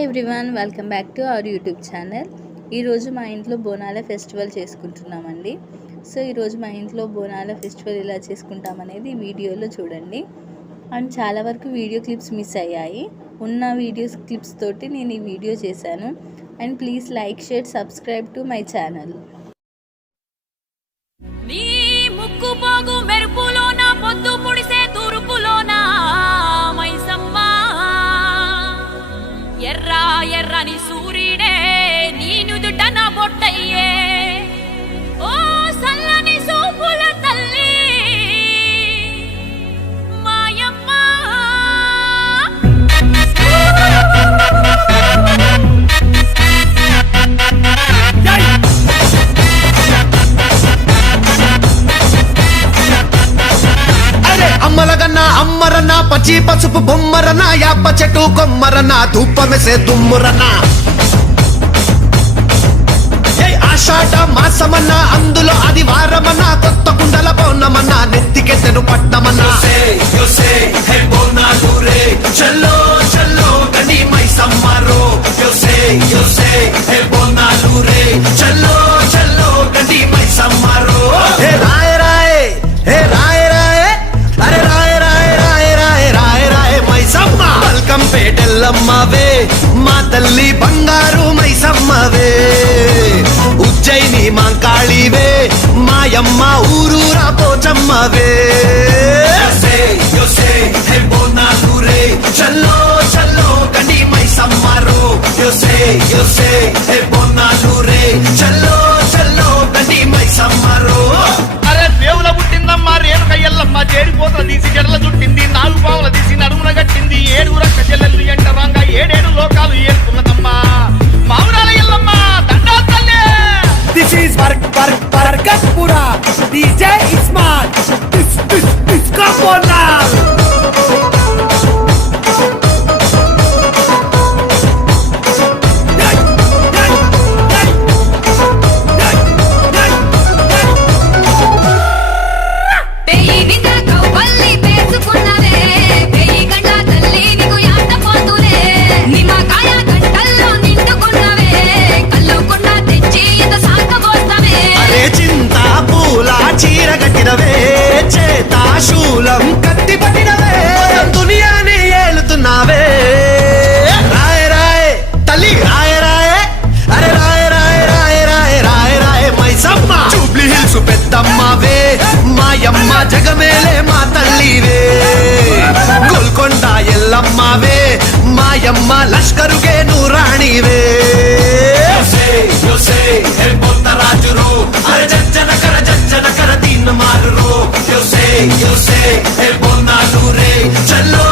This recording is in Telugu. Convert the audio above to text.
Hi everyone, welcome back to our YouTube channel. ఈరోజు మా ఇంట్లో బోనాల ఫెస్టివల్ చేసుకుంటున్నామండి. సో ఈరోజు మా ఇంట్లో బోనాల ఫెస్టివల్ ఎలా చేసుకుంటామనేది వీడియోలో చూడండి. అండ్ చాలా వరకు వీడియో క్లిప్స్ మిస్ అయ్యాయి. ఉన్న వీడియోస్ క్లిప్స్ తోటి నేను ఈ వీడియో చేశాను. And please like, share, subscribe to my channel. నీ ముక్కు పోగు మెరుపులోన పొద్దు పొడిసే తూర్పులోన మైసమ్మ ఎర్ర ఎర్రని సూర్యుడే నీ నుదుట నా బొట్టయ్యే. ఓ సల్లని సూపుల తల్లి మాయమ్మ. అమ్మలగన్నా అమ్మరన్నా పచ్చి పసుపు బొమ్మరన్నా యాప చెట్టు కొమ్మరన్నా ధూపమెసే దుమ్మురన్నా. ఆషాఢ మాసమన్నా అందులో అది వారమన్నా కొత్త కుండల పౌర్ణమన్నా నెత్తికెత్తెను పట్టమన్నా. చల్లో చల్లో గని మైసమ్మరో చల్లో చల్లో గని మైసమ్మరో. హే రాయ రాయ హే రాయ రాయ అరే రాయ రాయ రాయ రాయ రాయ రాయ మైసమ్మ. పల్కం పేటెల్లమ్మవే మా తల్లి బంగారు మైసమ్మవే. ఉజ్జయిని మాంకాళివే మాయమ్మ ఊరూరా పోచమ్మవే. చల్లో చల్లో గని మైసమ్మరో చల్లో చల్లో గని మైసమ్మరో. అరే దేవుల పుట్టిందమ్మా రేణుక ఎల్లమ్మ, చేరిపోతల తీసి జడల చుట్టింది, 4 పావుల తీసి నడుమున గట్టింది, 7 రక్క చెల్లెళ్ళు ఎంటరాంగా 7 లోకాలు ఏరుతున్నదమ్మా మావురాల ఎల్లమ్మ. దండా తల్లే. This is Barkatpura. DJ Ismail. Come on now. చీరగట్టినవే చేతా శూలం కత్తి పట్టినవే దునియాని ఏలుతున్నావే. రాయ రాయ తల్లి రాయ రాయ అరే రాయ రాయ రాయ రాయ రాయ రాయ మైసమ్మ. జూబ్లీ హిల్స్ పెద్దమ్మవే మాయమ్మ జగమేలే మా తల్లివే. గోల్కొండ ఎల్లమ్మవే మాయమ్మ లష్కరుగే నూరాణివే. రాజురో అరే జజ్జన కర దీన్ మారురో. చల్లో